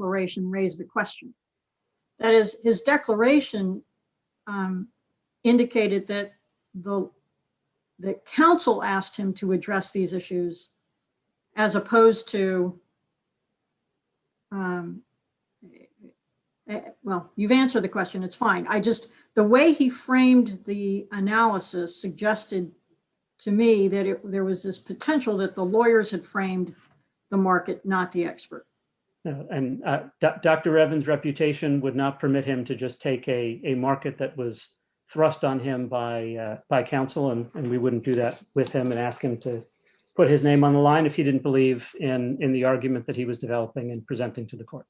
declaration raise the question. That is, his declaration indicated that the council asked him to address these issues, as opposed to, well, you've answered the question, it's fine. The way he framed the analysis suggested to me that there was this potential that the lawyers had framed the market, not the expert. And Dr. Evans' reputation would not permit him to just take a market that was thrust on him by counsel, and we wouldn't do that with him and ask him to put his name on the line if he didn't believe in the argument that he was developing and presenting to the court.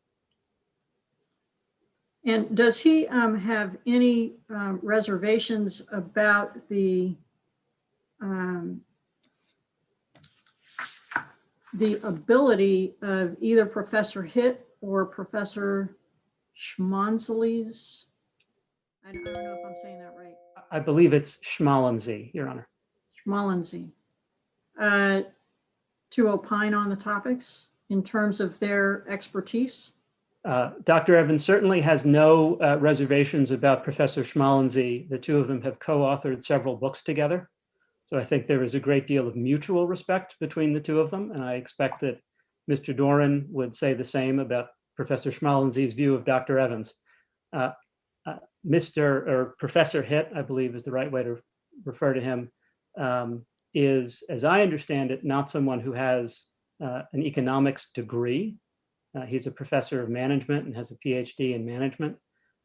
And does he have any reservations about the ability of either Professor Hitt or Professor Schmalzl? I don't know if I'm saying that right. I believe it's Schmalzl, Your Honor. Schmalzl. To opine on the topics in terms of their expertise? Dr. Evans certainly has no reservations about Professor Schmalzl. The two of them have co-authored several books together. So I think there is a great deal of mutual respect between the two of them. And I expect that Mr. Doran would say the same about Professor Schmalzl's view of Dr. Evans. Professor Hitt, I believe is the right way to refer to him, is, as I understand it, not someone who has an economics degree. He's a professor of management and has a PhD in management.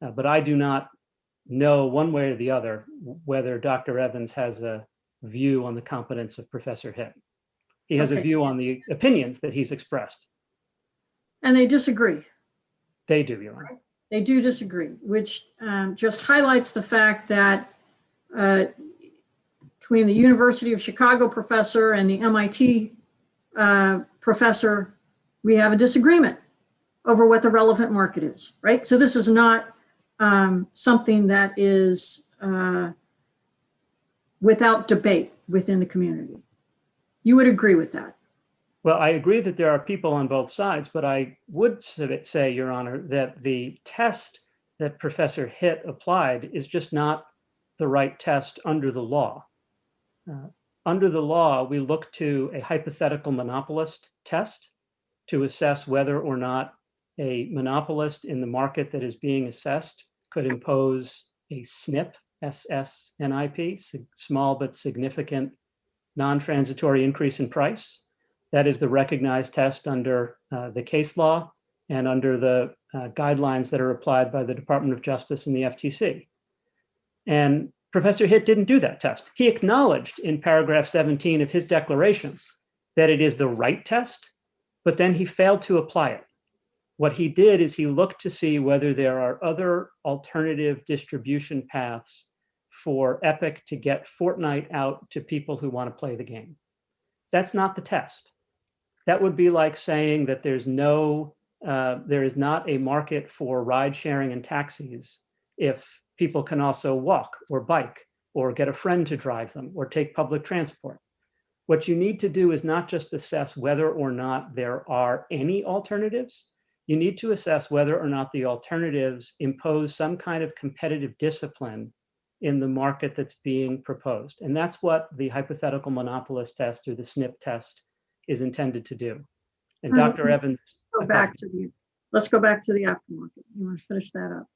But I do not know one way or the other whether Dr. Evans has a view on the competence of Professor Hitt. He has a view on the opinions that he's expressed. And they disagree. They do, Your Honor. They do disagree, which just highlights the fact that between the University of Chicago professor and the MIT professor, we have a disagreement over what the relevant market is, right? So this is not something that is without debate within the community. You would agree with that? Well, I agree that there are people on both sides, but I would say, Your Honor, that the test that Professor Hitt applied is just not the right test under the law. Under the law, we look to a hypothetical monopolist test to assess whether or not a monopolist in the market that is being assessed could impose a SNP, S-S-N-I-P, small but significant non-transitory increase in price. That is the recognized test under the case law and under the guidelines that are applied by the Department of Justice and the FTC. And Professor Hitt didn't do that test. He acknowledged in paragraph 17 of his declaration that it is the right test, but then he failed to apply it. What he did is he looked to see whether there are other alternative distribution paths for Epic to get Fortnite out to people who want to play the game. That's not the test. That would be like saying that there is not a market for ride sharing and taxis if people can also walk or bike or get a friend to drive them or take public transport. What you need to do is not just assess whether or not there are any alternatives. You need to assess whether or not the alternatives impose some kind of competitive discipline in the market that's being proposed. And that's what the hypothetical monopolist test or the SNP test is intended to do. And Dr. Evans. Let's go back to the aftermarket. You want to finish that up?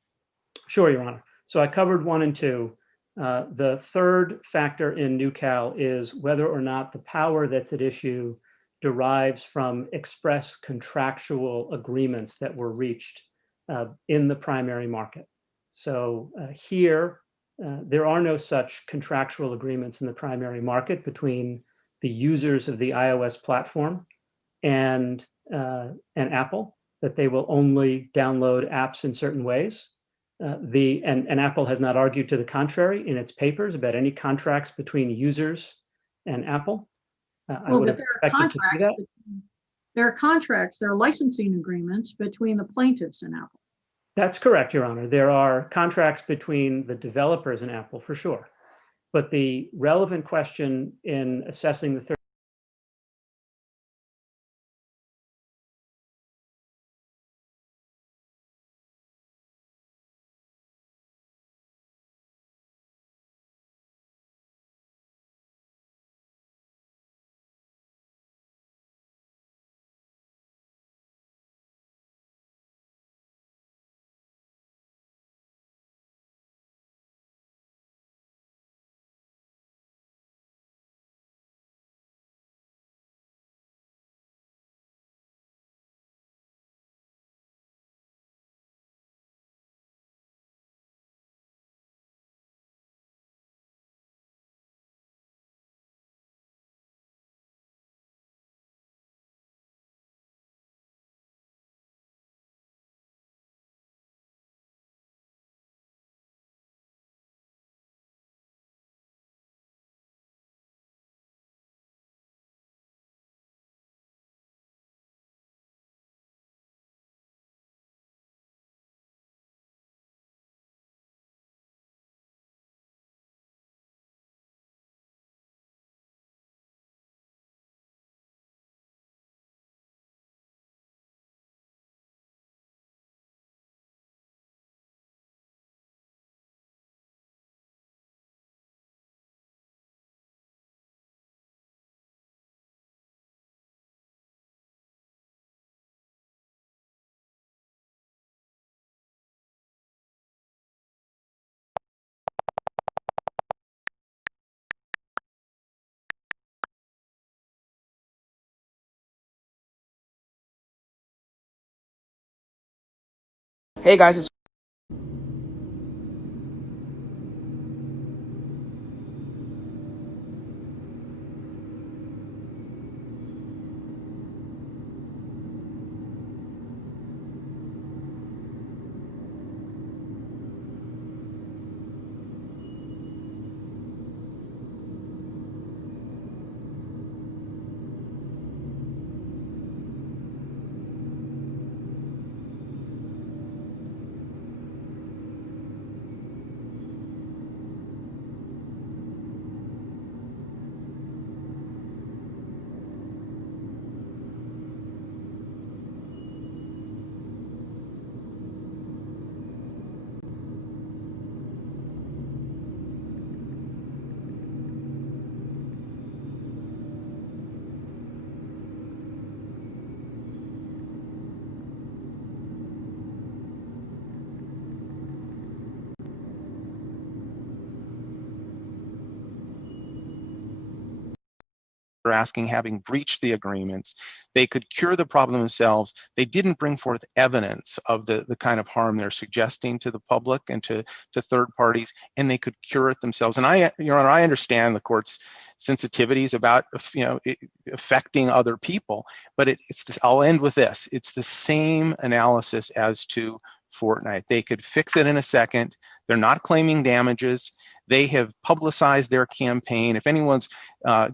Sure, Your Honor. So I covered 1 and 2. The third factor in NewCal is whether or not the power that's at issue derives from express contractual agreements that were reached in the primary market. So here, there are no such contractual agreements in the primary market between the users of the iOS platform and Apple, that they will only download apps in certain ways. And Apple has not argued to the contrary in its papers about any contracts between users and Apple. Well, but there are contracts, there are licensing agreements between the plaintiffs and Apple. That's correct, Your Honor. There are contracts between the developers and Apple for sure. But the relevant question in assessing the third Hey guys, it's are asking, having breached the agreements, they could cure the problem themselves. They didn't bring forth evidence of the kind of harm they're suggesting to the public and to third parties, and they could cure it themselves. And Your Honor, I understand the court's sensitivities about affecting other people, but I'll end with this. It's the same analysis as to Fortnite. They could fix it in a second. They're not claiming damages. They have publicized their campaign. If anyone's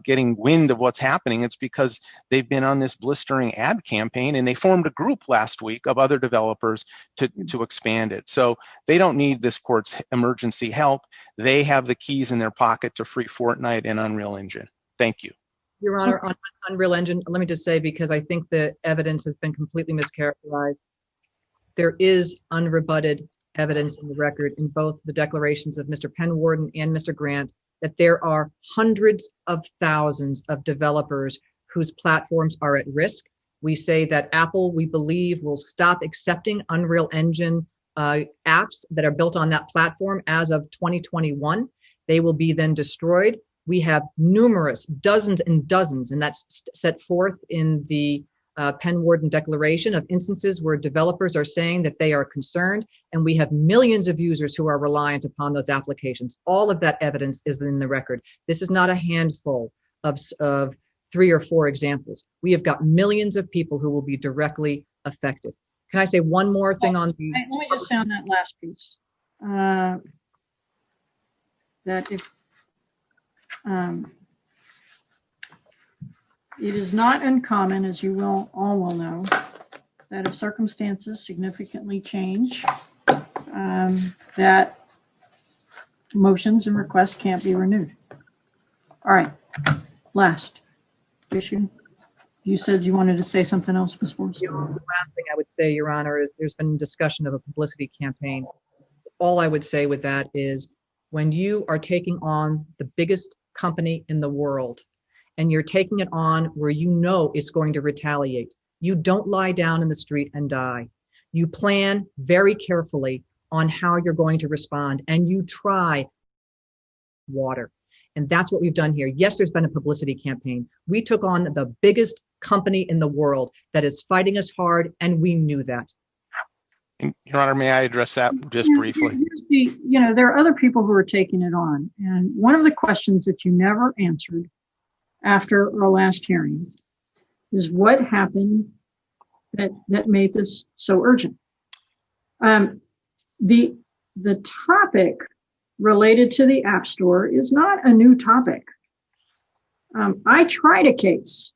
getting wind of what's happening, it's because they've been on this blistering ad campaign, and they formed a group last week of other developers to expand it. So they don't need this court's emergency help. They have the keys in their pocket to free Fortnite and Unreal Engine. Thank you. Your Honor, on Unreal Engine, let me just say, because I think the evidence has been completely mischaracterized, there is unrebutted evidence in the record in both the declarations of Mr. Penwarden and Mr. Grant that there are hundreds of thousands of developers whose platforms are at risk. We say that Apple, we believe, will stop accepting Unreal Engine apps that are built on that platform as of 2021. They will be then destroyed. We have numerous, dozens and dozens, and that's set forth in the Penwarden Declaration of instances where developers are saying that they are concerned, and we have millions of users who are reliant upon those applications. All of that evidence is in the record. This is not a handful of 3 or 4 examples. We have got millions of people who will be directly affected. Can I say one more thing on the... Let me just say on that last piece. That if it is not uncommon, as you all will know, that if circumstances significantly change, that motions and requests can't be renewed. All right, last issue. You said you wanted to say something else, Ms. Forrest. The last thing I would say, Your Honor, is there's been discussion of a publicity campaign. All I would say with that is when you are taking on the biggest company in the world, and you're taking it on where you know it's going to retaliate, you don't lie down in the street and die. You plan very carefully on how you're going to respond, and you try water. And that's what we've done here. Yes, there's been a publicity campaign. We took on the biggest company in the world that is fighting us hard, and we knew that. Your Honor, may I address that just briefly? There are other people who are taking it on. And one of the questions that you never answered after our last hearing is what happened that made this so urgent. The topic related to the App Store is not a new topic. I tried a case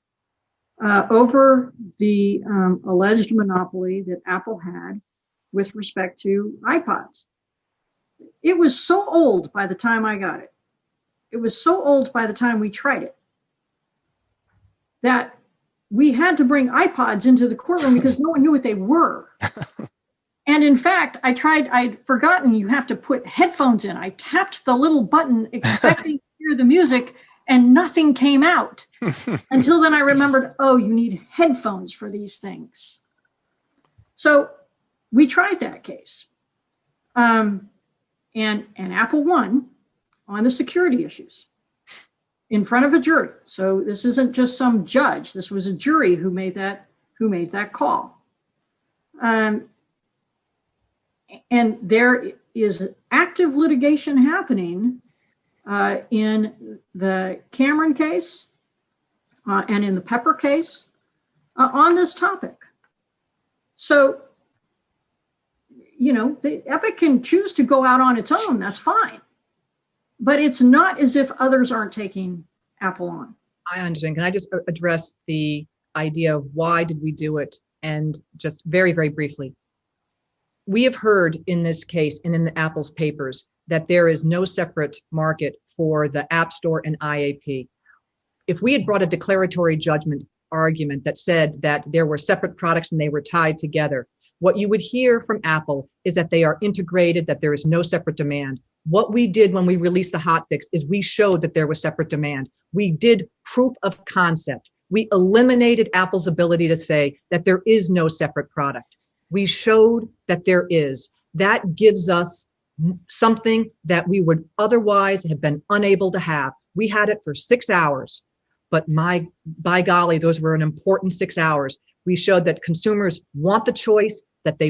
over the alleged monopoly that Apple had with respect to iPods. It was so old by the time I got it. It was so old by the time we tried it that we had to bring iPods into the courtroom because no one knew what they were. And in fact, I'd forgotten you have to put headphones in. I tapped the little button expecting to hear the music and nothing came out. Until then I remembered, oh, you need headphones for these things. So we tried that case. And Apple won on the security issues in front of a jury. So this isn't just some judge. This was a jury who made that call. And there is active litigation happening in the Cameron case and in the Pepper case on this topic. So, you know, the Epic can choose to go out on its own, that's fine. But it's not as if others aren't taking Apple on. I understand. Can I just address the idea of why did we do it? And just very, very briefly, we have heard in this case and in the Apple's papers that there is no separate market for the App Store and IAP. If we had brought a declaratory judgment argument that said that there were separate products and they were tied together, what you would hear from Apple is that they are integrated, that there is no separate demand. What we did when we released the hotfix is we showed that there was separate demand. We did proof of concept. We eliminated Apple's ability to say that there is no separate product. We showed that there is. That gives us something that we would otherwise have been unable to have. We had it for 6 hours, but by golly, those were an important 6 hours. We showed that consumers want the choice, that they